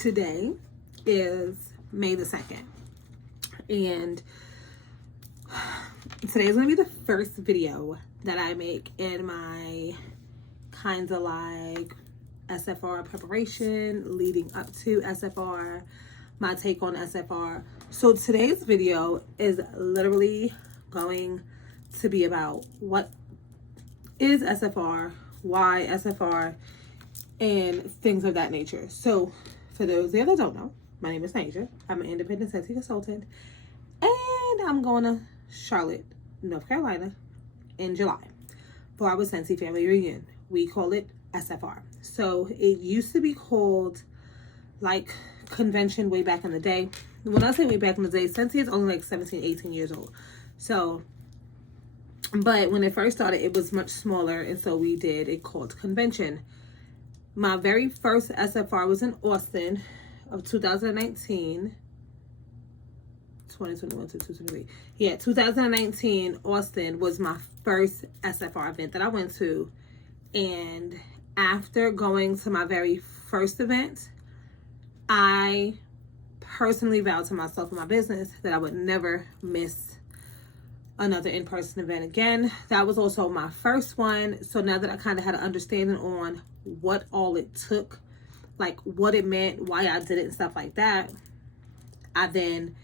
today is May the 2nd, and today is going to be the first video that I make in my kind of like SFR preparation leading up to SFR, my take on SFR. So today's video is literally going to be about what is SFR, why SFR, and things of that nature. So for those that don't know, my name is Nasia. I'm an independent Scentsy consultant, and I'm going to Charlotte, North Carolina in July for our Scentsy family reunion. We call it SFR. So it used to be called like convention way back in the day. When I say way back in the day, Scentsy is only like 17, 18 years old. So, but when it first started, it was much smaller, and so we did it called convention. My very first SFR was in Austin of 2019. 2021 to 2023. Yeah, 2019 Austin was my first SFR event that I went to. And after going to my very first event, I personally vowed to myself and my business that I would never miss another in-person event again. That was also my first one. So now that I kind of had an understanding on what all it took, like what it meant, why I did it and stuff like that, I then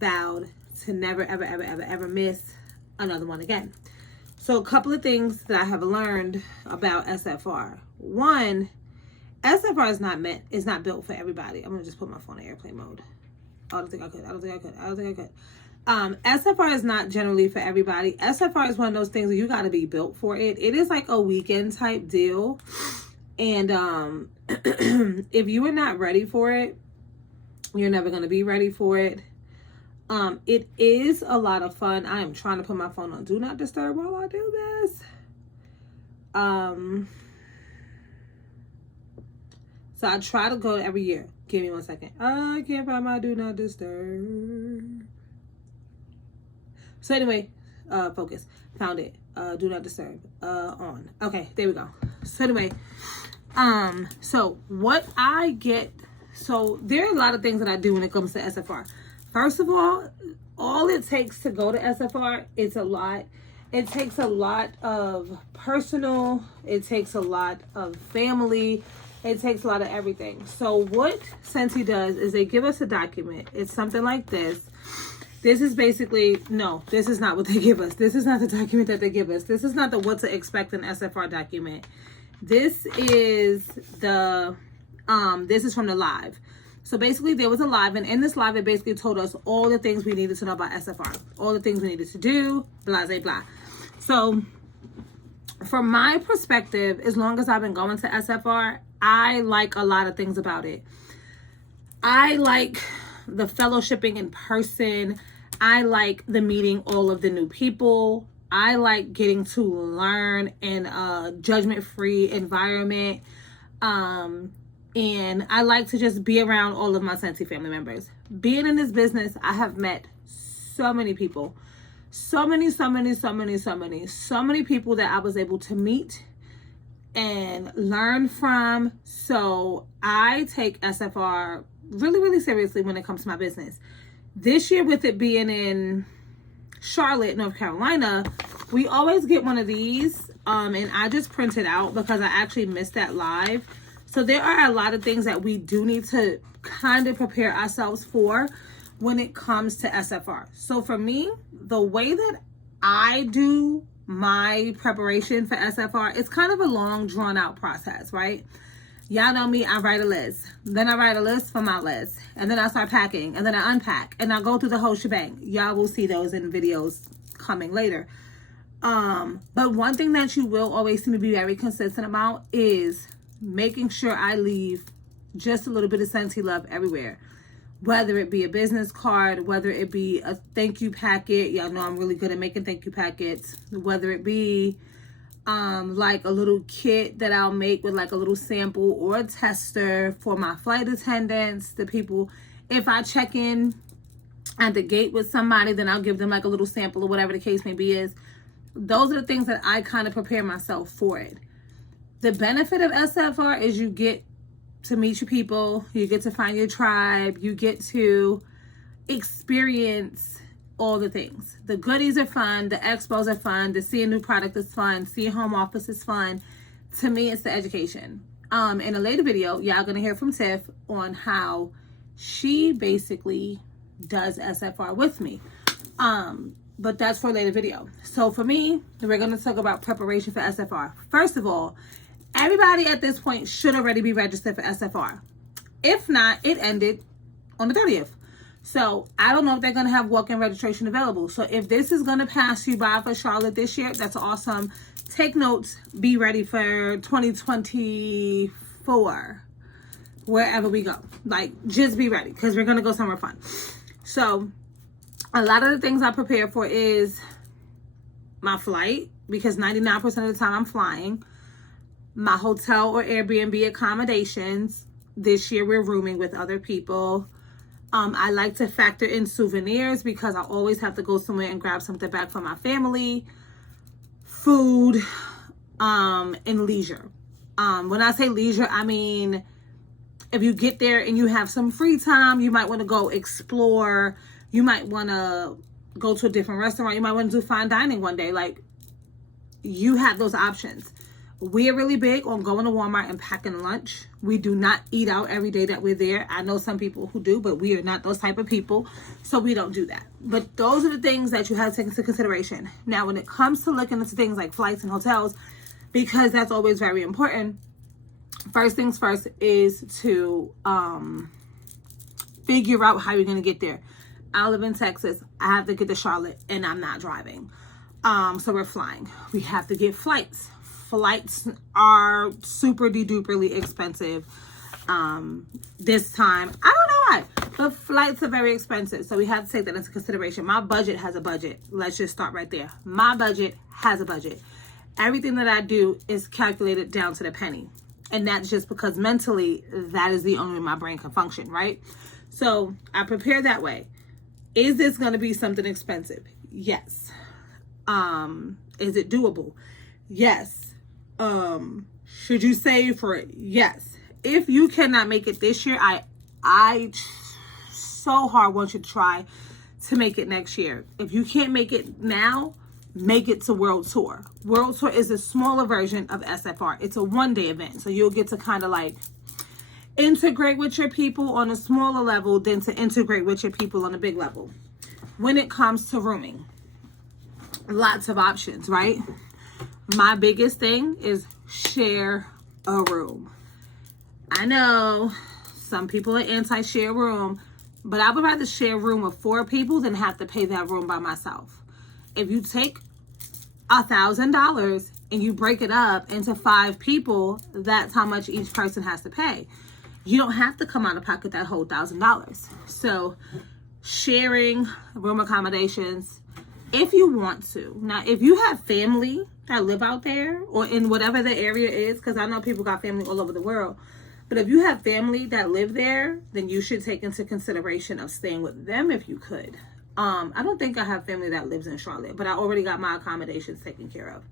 vowed to never, ever, ever, ever, ever miss another one again. So a couple of things that I have learned about SFR. One, SFR is not built for everybody. I'm gonna just put my phone in airplane mode. I don't think I could. SFR is not generally for everybody. SFR is one of those things where you got to be built for it. It is like a weekend type deal. And if you are not ready for it, you're never going to be ready for it. It is a lot of fun. I am trying to put my phone on Do Not Disturb while I do this. So I try to go every year. Give me 1 second. I can't find my Do Not Disturb. So anyway, focus. Found it. Do Not Disturb. On. Okay, there we go. So anyway, so what I get, so there are a lot of things that I do when it comes to SFR. First of all it takes to go to SFR, it's a lot. It takes a lot of personal, it takes a lot of family, it takes a lot of everything. So what Scentsy does is they give us a document. It's something like this. This is basically, no, this is not what they give us. This is not the document that they give us. This is not the what to expect in SFR document. This is the, this is from the live. So basically there was a live, and in this live, it basically told us all the things we needed to know about SFR, all the things we needed to do, blah, blah, blah. So from my perspective, as long as I've been going to SFR, I like a lot of things about it. I like the fellowshipping in person. I like the meeting all of the new people. I like getting to learn in a judgment-free environment. And I like to just be around all of my Scentsy family members. Being in this business, I have met so many people. So many people that I was able to meet and learn from. So I take SFR really, really seriously when it comes to my business. This year, with it being in Charlotte, North Carolina, we always get one of these. And I just printed out because I actually missed that live. So there are a lot of things that we do need to kind of prepare ourselves for when it comes to SFR. So for me, the way that I do my preparation for SFR, it's kind of a long, drawn out process, right? Y'all know me, I write a list. Then I write a list for my list. And then I start packing. And then I unpack. And I go through the whole shebang. Y'all will see those in videos coming later. But one thing that you will always see me be very consistent about is making sure I leave just a little bit of Scentsy love everywhere. Whether it be a business card, whether it be a thank you packet. Y'all know I'm really good at making thank you packets. Whether it be like a little kit that I'll make with like a little sample or a tester for my flight attendants, the people. If I check in at the gate with somebody, then I'll give them like a little sample or whatever the case may be is. Those are the things that I kind of prepare myself for it. The benefit of SFR is you get to meet your people. You get to find your tribe. You get to experience all the things. The goodies are fun. The expos are fun. To see a new product is fun. See a home office is fun. To me, it's the education. In a later video, y'all gonna hear from Tiff on how she basically does SFR with me. But that's for a later video. So for me, we're gonna talk about preparation for SFR. First of all, everybody at this point should already be registered for SFR. If not, it ended on the 30th. So I don't know if they're going to have walk-in registration available. So if this is going to pass you by for Charlotte this year, that's awesome. Take notes. Be ready for 2024, wherever we go. Like, just be ready because we're going to go somewhere fun. So a lot of the things I prepare for is my flight, because 99% of the time I'm flying. My hotel or Airbnb accommodations. This year we're rooming with other people. I like to factor in souvenirs because I always have to go somewhere and grab something back for my family. Food, and leisure. When I say leisure, I mean, if you get there and you have some free time, you might want to go explore. You might want to go to a different restaurant. You might want to do fine dining one day. Like, you have those options. We're really big on going to Walmart and packing lunch. We do not eat out every day that we're there. I know some people who do, but we are not those type of people. So we don't do that. But those are the things that you have to take into consideration. Now, when it comes to looking into things like flights and hotels, because that's always very important, first things first is to figure out how you're going to get there. I live in Texas. I have to get to Charlotte and I'm not driving. So we're flying. We have to get flights. Flights are super duperly expensive this time. I don't know why, but flights are very expensive. So we have to take that into consideration. My budget has a budget. Let's just start right there. My budget has a budget. Everything that I do is calculated down to the penny. And that's just because mentally, that is the only way my brain can function, right? So I prepare that way. Is this going to be something expensive? Yes. Is it doable? Yes. Should you save for it? Yes. If you cannot make it this year, I so hard want you to try to make it next year. If you can't make it now, make it to World Tour. World Tour is a smaller version of SFR. It's a one-day event. So you'll get to kind of like integrate with your people on a smaller level than to integrate with your people on a big level. When it comes to rooming, lots of options, right? My biggest thing is share a room. I know some people are anti-share room, but I would rather share a room with 4 people than have to pay that room by myself. If you take $1,000 and you break it up into 5 people, that's how much each person has to pay. You don't have to come out of pocket that whole $1,000. So sharing room accommodations, if you want to. Now, if you have family that live out there or in whatever the area is, because I know people got family all over the world, but if you have family that live there, then you should take into consideration of staying with them if you could. I don't think I have family that lives in Charlotte, but I already got my accommodations taken care of.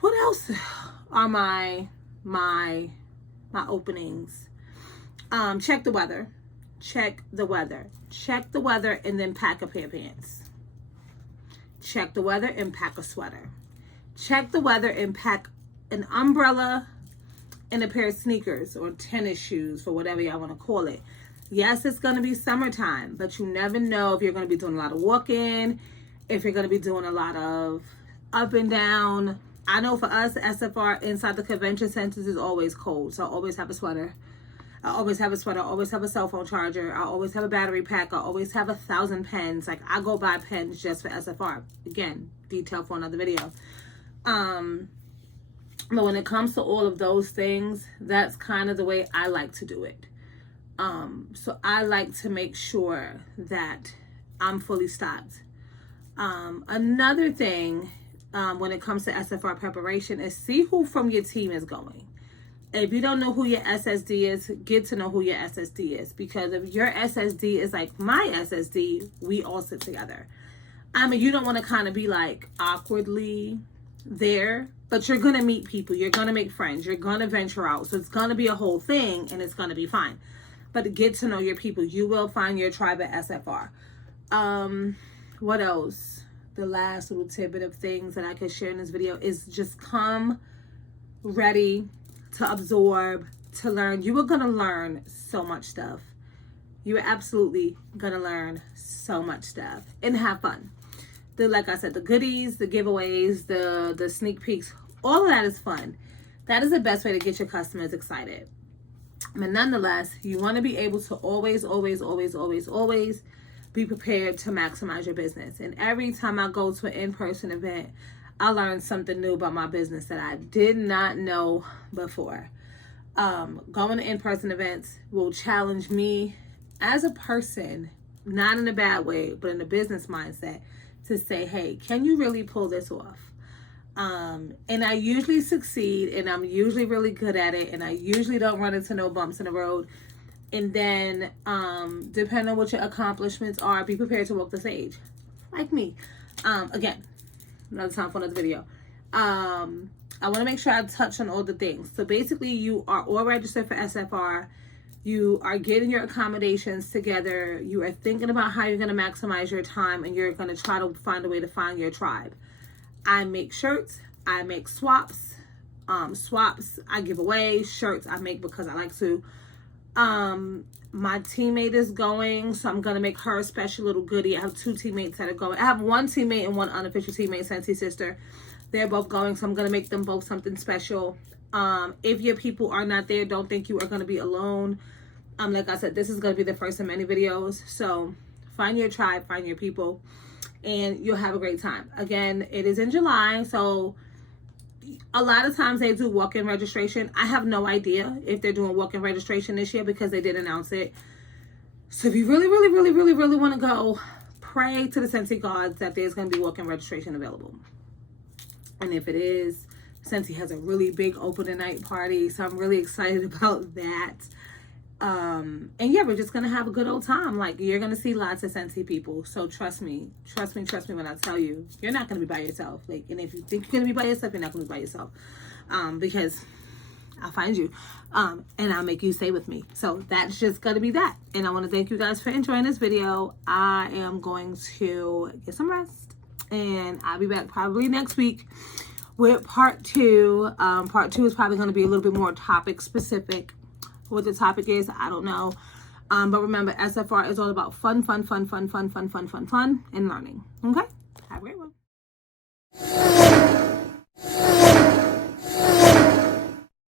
What else are my openings? Check the weather. Check the weather. Check the weather and then pack a pair of pants. Check the weather and pack a sweater. Check the weather and pack an umbrella and a pair of sneakers or tennis shoes, for whatever y'all want to call it. Yes, it's going to be summertime, but you never know if you're going to be doing a lot of walking, if you're going to be doing a lot of up and down. I know for us, SFR inside the convention centers is always cold, so I always have a sweater. I always have a sweater. I always have a cell phone charger. I always have a battery pack. I always have 1,000 pens. Like, I go buy pens just for SFR. Again, detail for another video. But when it comes to all of those things, that's kind of the way I like to do it. So I like to make sure that I'm fully stocked. Another thing, when it comes to SFR preparation is see who from your team is going. If you don't know who your SSD is, get to know who your SSD is. Because if your SSD is like my SSD, we all sit together. I mean, you don't want to kind of be like awkwardly there, but you're going to meet people. You're going to make friends. You're going to venture out. So it's going to be a whole thing, and it's going to be fine. But get to know your people. You will find your tribe at SFR. What else? The last little tidbit of things that I could share in this video is just come ready to absorb, to learn. You are going to learn so much stuff. You are absolutely going to learn so much stuff and have fun. Like I said, the goodies, the giveaways, the sneak peeks, all of that is fun. That is the best way to get your customers excited. But nonetheless, you want to be able to always be prepared to maximize your business. And every time I go to an in-person event, I learn something new about my business that I did not know before. Going to in-person events will challenge me as a person, not in a bad way, but in a business mindset, to say, hey, can you really pull this off? And I usually succeed, and I'm usually really good at it, and I usually don't run into no bumps in the road. And then, depending on what your accomplishments are, be prepared to walk the stage, like me. Again, another time for another video. I want to make sure I touch on all the things. So basically, you are all registered for SFR. You are getting your accommodations together. You are thinking about how you're going to maximize your time, and you're going to try to find a way to find your tribe. I make shirts. I make swaps. Swaps I give away. Shirts I make because I like to. My teammate is going, so I'm going to make her a special little goodie. I have 2 teammates that are going. I have 1 teammate and 1 unofficial teammate, Sensei's sister. They're both going, so I'm going to make them both something special. If your people are not there, don't think you are going to be alone. Like I said, this is going to be the first of many videos. So find your tribe, find your people, and you'll have a great time. Again, it is in July, so a lot of times they do walk-in registration. I have no idea if they're doing walk-in registration this year because they did announce it. So if you really want to go, pray to the Sensei gods that there's going to be walk-in registration available. And if it is, Sensei has a really big opening night party, so I'm really excited about that. And yeah, we're just gonna have a good old time. Like, you're gonna see lots of Sensei people, so trust me when I tell you, you're not gonna be by yourself. Like, and if you think you're gonna be by yourself, you're not gonna be by yourself, because I'll find you, and I'll make you stay with me. So that's just gonna be that. And I want to thank you guys for enjoying this video. I am going to get some rest, and I'll be back probably next week with part 2. Part 2 is probably going to be a little bit more topic specific. What the topic is, I don't know. But remember, SFR is all about fun, and learning. Okay? Have a great one.